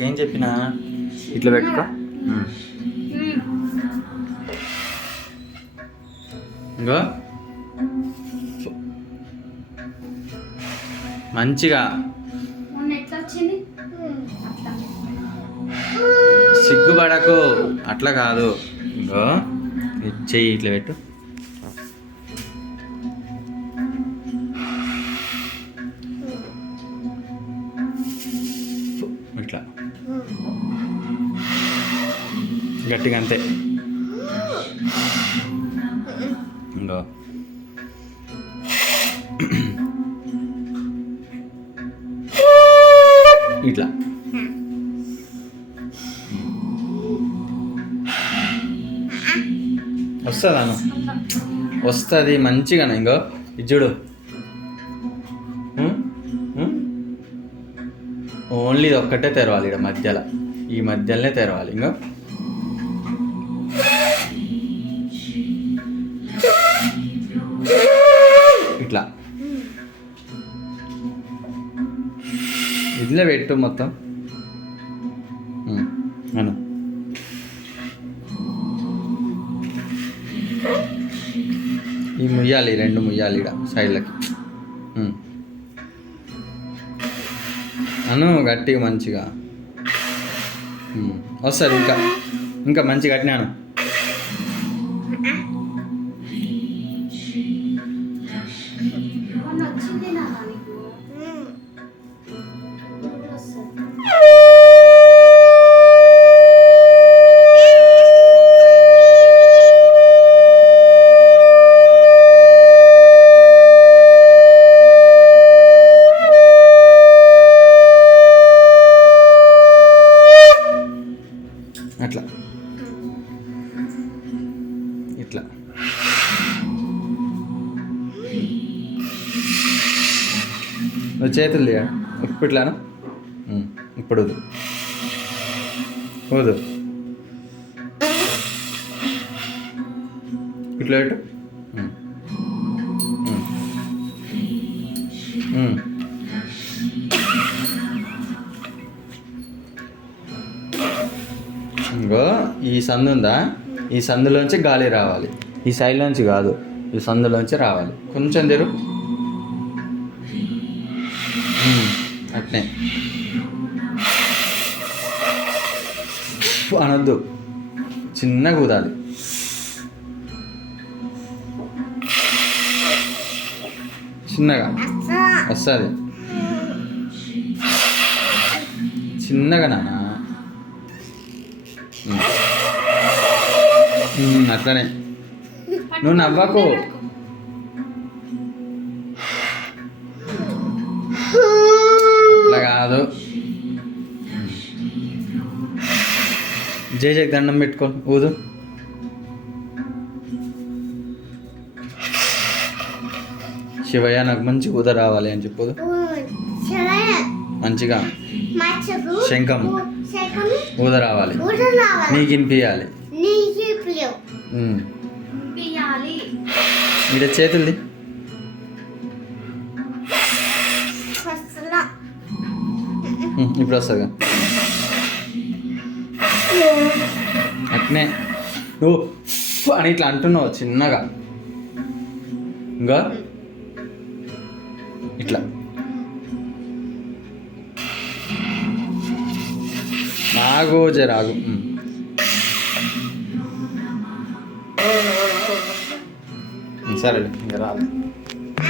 ఏం చెప్పినా? ఇట్లా పెట్టుకో. ఇంకో. మంచిగా. సిగ్గుపడకు. అట్లా కాదు. ఇంకో. చెయ్యి ఇట్లా పెట్టు. గట్టిగా అంతే ఇంకో. ఇట్లా. వస్తుందా వస్తుంది మంచిగా ఇంకో. ఇది చూడు. ఓన్లీ ఇది ఒక్కటే తెరవాలి ఇక్కడ మధ్యలో. ఈ మధ్యలోనే తెరవాలి. ఇంకో. ఇదిలే పెట్టు మొత్తం. అను ఈ ముయ్యాలి రెండు ముయ్యాలి ఇక్కడ సైడ్లకి. అను గట్టిగా మంచిగా. వస్తుంది ఇంకా. ఇంకా మంచి కట్టినాను ఇట్లా. నువ్వు చేతులు దిగా ఇప్పుడు ఇట్లాను? ఇప్పుడు వద్దు వద్దు ఇట్లా పెట్టు. ఇంకో ఈ సందు ఉందా? ఈ సందులోంచి గాలి రావాలి. ఈ సైడ్లోంచి కాదు ఈ సందులోంచి రావాలి. కొంచెం తెరు. అట్నే. అనొద్దు. చిన్నగా ఊదాలి చిన్నగా. వస్తుంది. చిన్నగా నాన్న అట్లనే. నువ్వు నవ్వకు. అట్లా కాదు. జై జై దండం పెట్టుకో ఊదు. శివయ్య నాకు మంచి ఊద రావాలి అని చెప్పు. మంచిగా. శంఖం. ఊద రావాలి. నీకు వినిపించాలి పియాలి ఈడ చేతుల్ది. ఇప్పుడు వస్తుందిగా. అట్నే. నువ్వు అని ఇట్లా అంటున్నావు చిన్నగా. ఇంకా? ఇట్లా. ఆగు జరాగు సరే ఇంకా రాదు